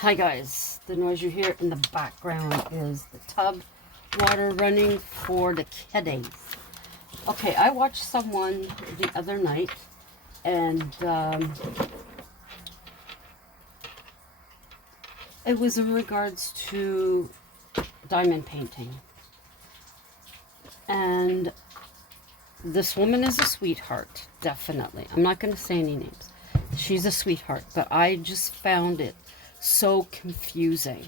Hi guys, the noise you hear in the background is the tub water running for the kiddies. Okay, I watched someone the other night and it was in regards to diamond painting. And this woman is a sweetheart, definitely. I'm not going to say any names. She's a sweetheart, but I just found it so confusing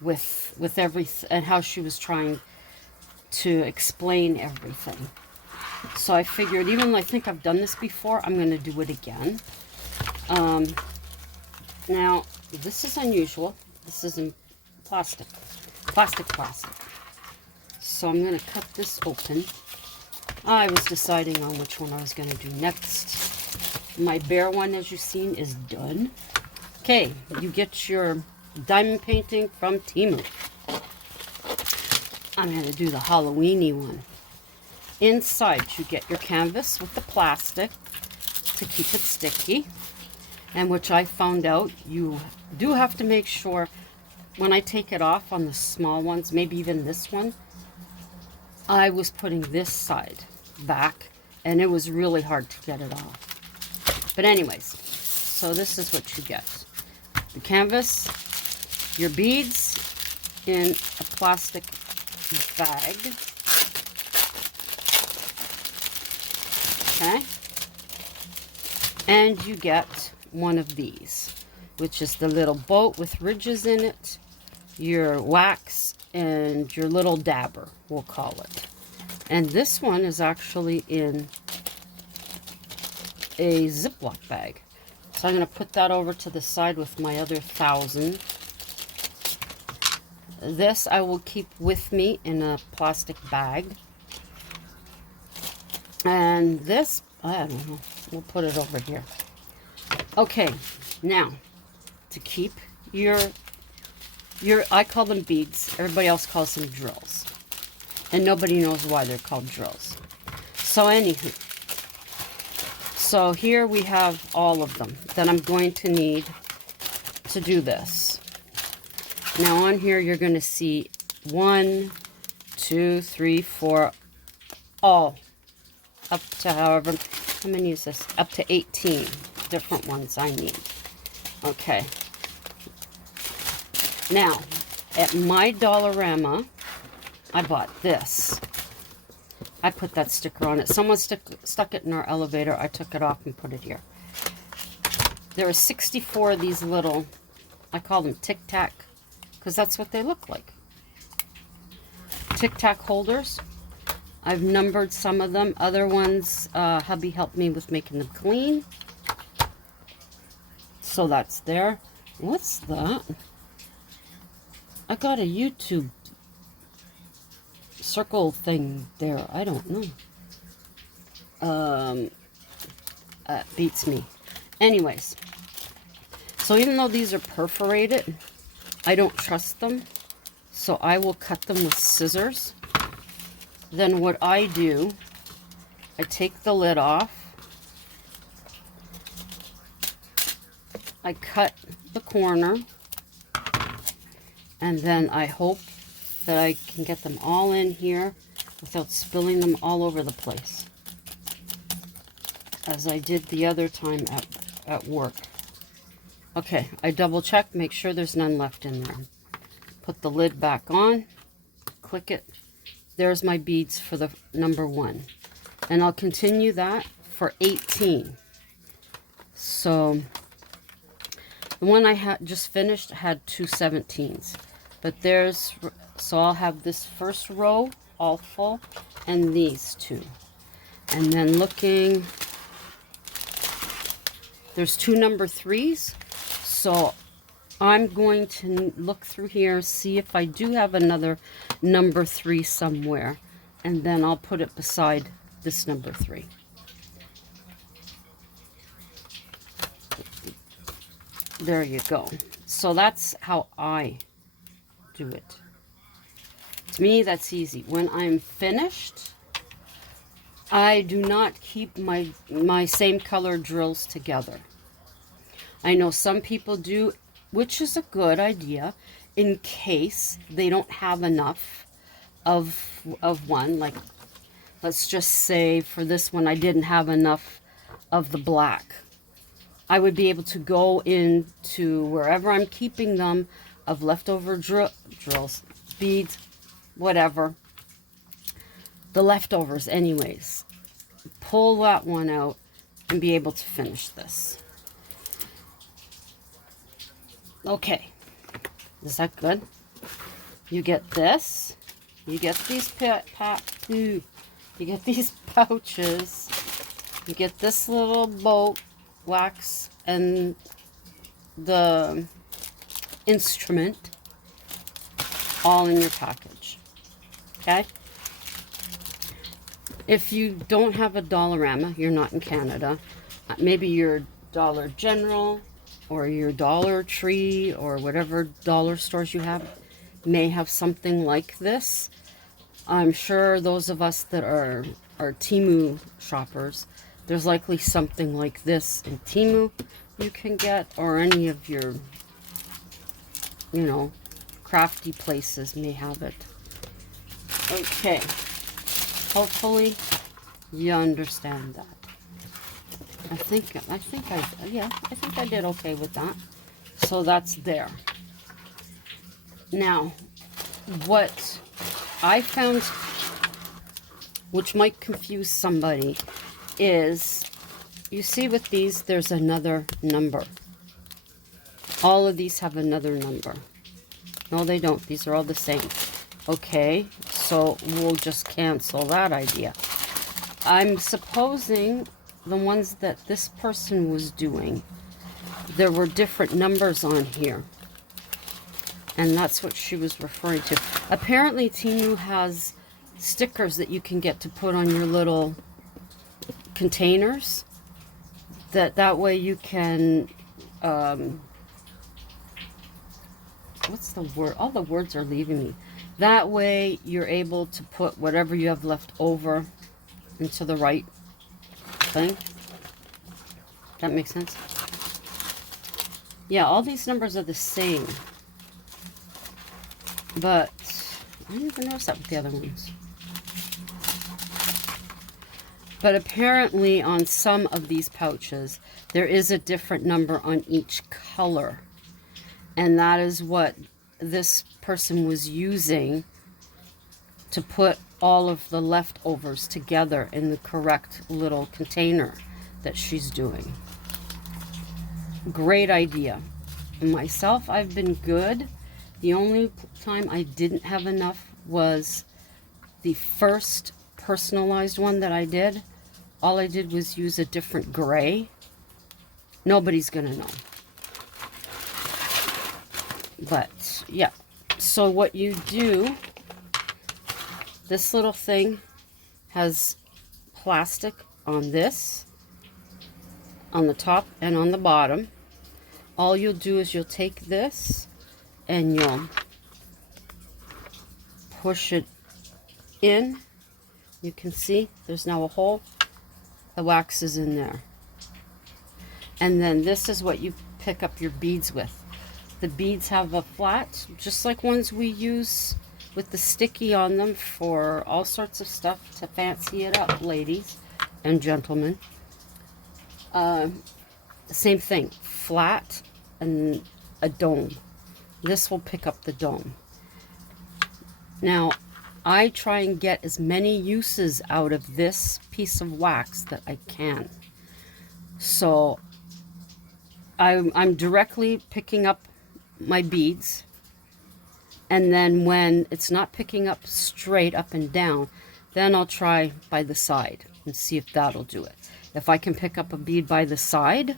with everything and how she was trying to explain everything. So I figured, even though I think I've done this before, I'm going to do it again. Now, this is unusual. This is in plastic. Plastic. So I'm going to cut this open. I was deciding on which one I was going to do next. My bear one, as you've seen, is done. Okay, you get your diamond painting from Temu. I'm going to do the Halloweeny one. Inside, you get your canvas with the plastic to keep it sticky. And which I found out, you do have to make sure, when I take it off on the small ones, maybe even this one, I was putting this side back, and it was really hard to get it off. But anyways, so this is what you get. The canvas, your beads in a plastic bag. Okay. And you get one of these, which is the little boat with ridges in it, your wax, and your little dabber, we'll call it. And this one is actually in a Ziploc bag. So I'm going to put that over to the side with my other 1,000. This I will keep with me in a plastic bag. And this, I don't know, we'll put it over here. Okay, now, to keep your I call them beads. Everybody else calls them drills. And nobody knows why they're called drills. So anywho. So here we have all of them that I'm going to need to do this. Now on here you're going to see 1, 2, 3, 4, all up to how many is this? Up to 18 different ones I need. Okay. Now, at my Dollarama, I bought this. I put that sticker on it. Someone stuck it in our elevator. I took it off and put it here. There are 64 of these little, I call them Tic Tac, because that's what they look like. Tic Tac holders. I've numbered some of them. Other ones, hubby helped me with making them clean. So that's there. What's that? I got a YouTube circle thing there. I don't know. Beats me. Anyways, so even though these are perforated, I don't trust them. So I will cut them with scissors. Then what I do, I take the lid off. I cut the corner. And then I hope that I can get them all in here without spilling them all over the place, as I did the other time at work. Okay, I double check, make sure there's none left in there. Put the lid back on, click it. There's my beads for the number 1. And I'll continue that for 18. So the one I had just finished had 2 17s. But there's, so I'll have this first row all full, and these 2. And then looking, there's 2 number 3s. So I'm going to look through here, see if I do have another number 3 somewhere. And then I'll put it beside this number 3. There you go. So that's how I do it. To me, that's easy. When I'm finished, I do not keep my same color drills together. I know some people do, which is a good idea in case they don't have enough of one. Like, let's just say for this one, I didn't have enough of the black. I would be able to go into wherever I'm keeping them of leftover drills, beads, whatever. The leftovers anyways. Pull that one out and be able to finish this. Okay. Is that good? You get this. You get these you get these pouches. You get this little boat wax and the instrument all in your package. Okay? If you don't have a Dollarama, you're not in Canada, maybe your Dollar General or your Dollar Tree or whatever dollar stores you have may have something like this. I'm sure those of us that are Temu shoppers, there's likely something like this in Temu you can get, or any of your, you know, crafty places may have it. Okay, hopefully you understand that. I think I did okay with that. So that's there. Now, what I found, which might confuse somebody, is you see with these, there's another number. All of these have another number. No, they don't. These are all the same. Okay, so we'll just cancel that idea. I'm supposing the ones that this person was doing, there were different numbers on here. And that's what she was referring to. Apparently, Temu has stickers that you can get to put on your little containers. That way you can, what's the word? All the words are leaving me. That way you're able to put whatever you have left over into the right thing. That makes sense? Yeah, all these numbers are the same. But I never noticed that with the other ones. But apparently on some of these pouches, there is a different number on each color. And that is what this person was using to put all of the leftovers together in the correct little container that she's doing. Great idea. Myself, I've been good. The only time I didn't have enough was the first personalized one that I did. All I did was use a different gray. Nobody's gonna know. But yeah, so what you do, this little thing has plastic on this, on the top and on the bottom. All you'll do is you'll take this and you'll push it in. You can see there's now a hole. The wax is in there. And then this is what you pick up your beads with. The beads have a flat, just like ones we use with the sticky on them for all sorts of stuff to fancy it up, ladies and gentlemen. Same thing, flat and a dome. This will pick up the dome. Now, I try and get as many uses out of this piece of wax that I can. So I'm directly picking up my beads, and then when it's not picking up straight up and down, then I'll try by the side and see if that'll do it. If I can pick up a bead by the side,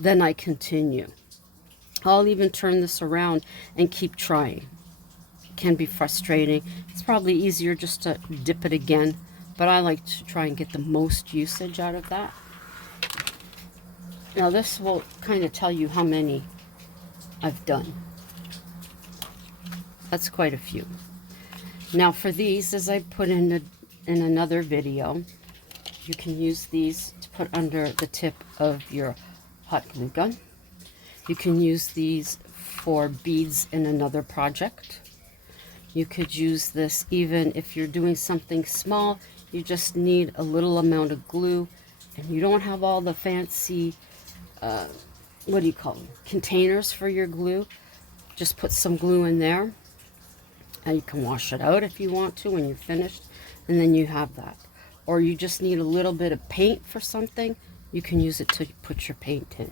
then I continue. I'll even turn this around and keep trying. It can be frustrating. It's probably easier just to dip it again, but I like to try and get the most usage out of that. Now this will kind of tell you how many I've done. That's quite a few. Now for these, as I put in another video, you can use these to put under the tip of your hot glue gun. You can use these for beads in another project. You could use this even if you're doing something small. You just need a little amount of glue, and you don't have all the fancy, what do you call them, containers for your glue. Just put some glue in there, and you can wash it out if you want to when you're finished, and then you have that. Or you just need a little bit of paint for something, you can use it to put your paint in.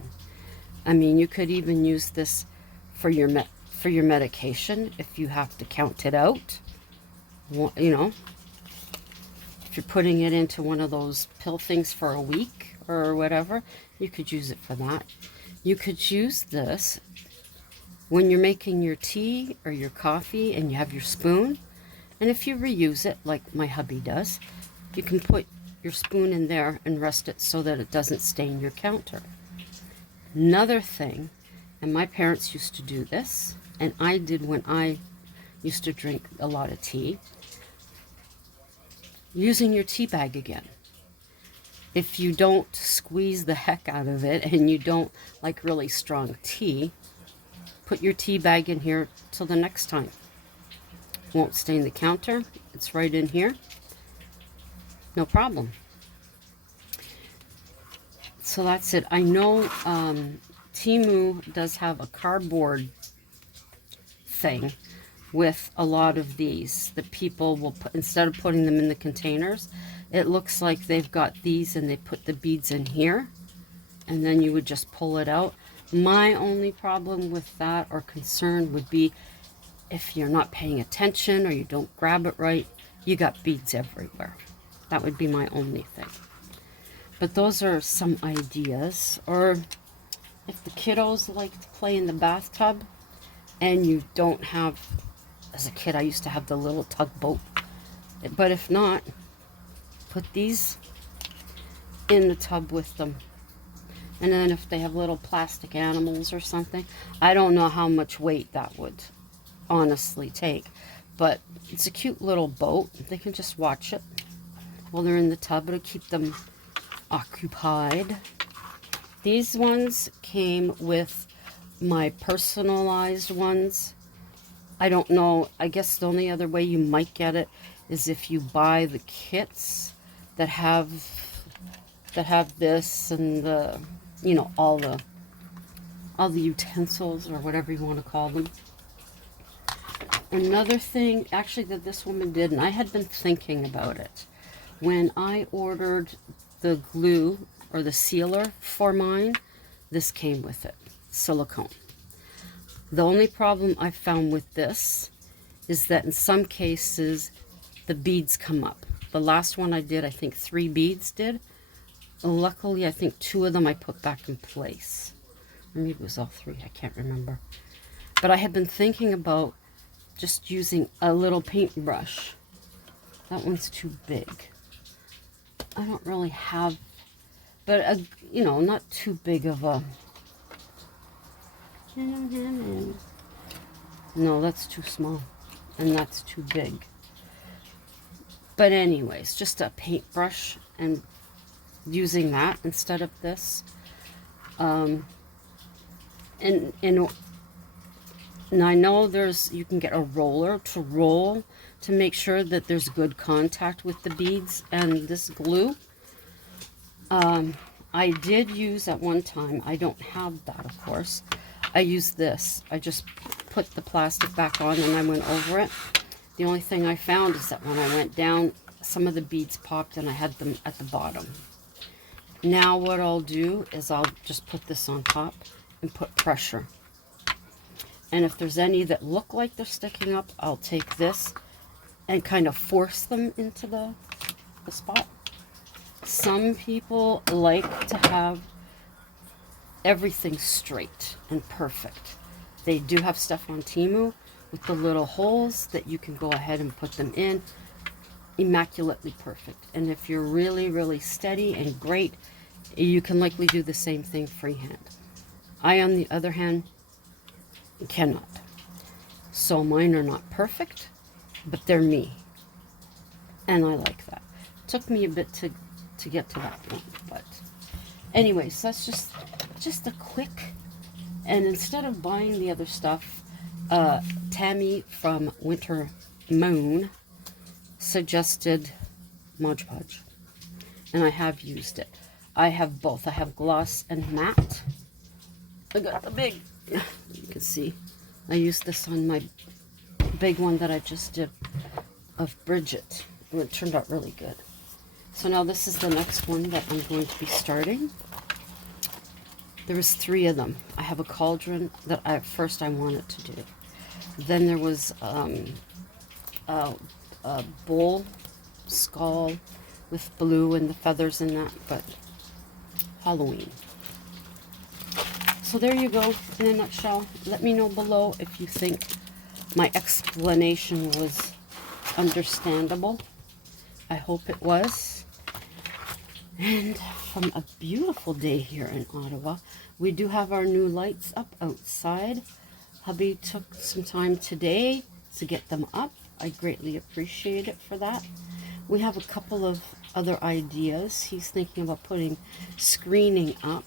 I mean, you could even use this for your medication if you have to count it out. You know, if you're putting it into one of those pill things for a week or whatever, you could use it for that. You could use this when you're making your tea or your coffee and you have your spoon. And if you reuse it, like my hubby does, you can put your spoon in there and rest it so that it doesn't stain your counter. Another thing, and my parents used to do this, and I did when I used to drink a lot of tea, using your tea bag again. If you don't squeeze the heck out of it and you don't like really strong tea, put your tea bag in here till the next time. Won't stain the counter. It's right in here. No problem. So that's it. I know Temu does have a cardboard thing with a lot of these that people will put, instead of putting them in the containers, it looks like they've got these and they put the beads in here, and then you would just pull it out. My only problem with that or concern would be if you're not paying attention or you don't grab it right, you got beads everywhere. That would be my only thing. But those are some ideas. Or if the kiddos like to play in the bathtub and you don't have, as a kid I used to have the little tugboat, but if not, put these in the tub with them. And then if they have little plastic animals or something, I don't know how much weight that would honestly take, but it's a cute little boat. They can just watch it while they're in the tub. It'll keep them occupied. These ones came with my personalized ones. I don't know, I guess the only other way you might get it is if you buy the kits that have this and the, you know, all the utensils or whatever you want to call them. Another thing actually that this woman did, and I had been thinking about it, when I ordered the glue or the sealer for mine, this came with it, silicone. The only problem I found with this is that in some cases the beads come up. The last one I did, I think 3 beads did. Luckily, I think 2 of them I put back in place. Or maybe it was all 3, I can't remember. But I had been thinking about just using a little paintbrush. That one's too big. I don't really have, but you know, not too big of a, no, that's too small, and that's too big. But anyways, just a paintbrush and using that instead of this. And I know you can get a roller to roll to make sure that there's good contact with the beads and this glue. I did use at one time, I don't have that of course, I used this. I just put the plastic back on and I went over it. The only thing I found is that when I went down, some of the beads popped and I had them at the bottom. Now what I'll do is I'll just put this on top and put pressure. And if there's any that look like they're sticking up, I'll take this and kind of force them into the spot. Some people like to have everything straight and perfect. They do have stuff on Temu with the little holes that you can go ahead and put them in. Immaculately perfect. And if you're really, really steady and great, you can likely do the same thing freehand. I, on the other hand, cannot. So mine are not perfect, but they're me. And I like that. It took me a bit to get to that point, but anyways, that's just a quick And instead of buying the other stuff, Tammy from Winter Moon suggested Mod Podge, and I have used it. I have both. I have gloss and matte. I got the big, you can see, I used this on my big one that I just did of Bridget, and it turned out really good. So now this is the next one that I'm going to be starting. There was 3 of them. I have a cauldron that at first I wanted to do. Then there was a bull skull with blue and the feathers in that, but Halloween. So there you go, in a nutshell. Let me know below if you think my explanation was understandable. I hope it was. And from a beautiful day here in Ottawa, we do have our new lights up outside. Hubby took some time today to get them up. I greatly appreciate it for that. We have a couple of other ideas. He's thinking about putting screening up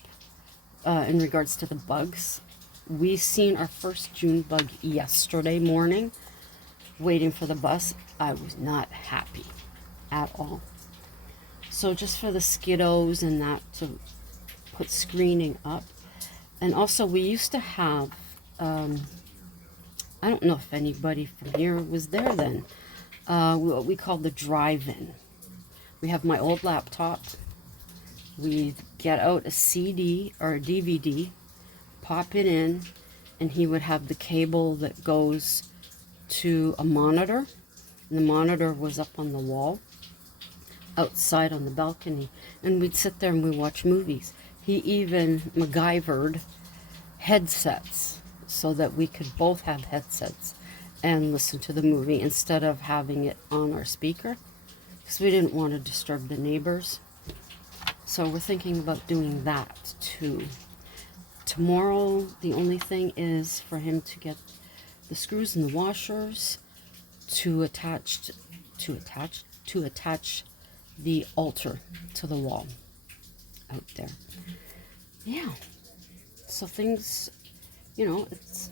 in regards to the bugs. We seen our first June bug yesterday morning, waiting for the bus. I was not happy at all. So just for the skiddos and that, to put screening up. And also we used to have, I don't know if anybody from here was there then, what we call the drive-in. We have my old laptop. We get out a CD or a DVD, pop it in, and he would have the cable that goes to a monitor. And the monitor was up on the wall outside on the balcony, and we'd sit there and we'd watch movies. He even MacGyvered headsets so that we could both have headsets and listen to the movie instead of having it on our speaker, because we didn't want to disturb the neighbors. So we're thinking about doing that too. Tomorrow, the only thing is for him to get the screws and the washers to attach the altar to the wall out there. Yeah. So things, you know, it's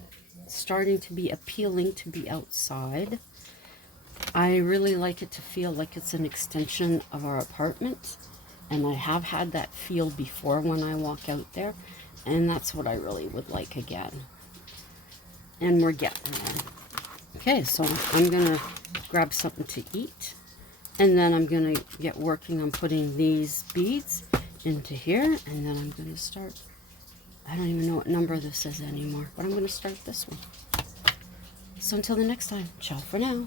starting to be appealing to be outside. I really like it to feel like it's an extension of our apartment. And I have had that feel before when I walk out there. And that's what I really would like again. And we're getting there. Okay, so I'm going to grab something to eat. And then I'm going to get working on putting these beads into here. And then I'm going to start. I don't even know what number this is anymore. But I'm going to start this one. So until the next time, ciao for now.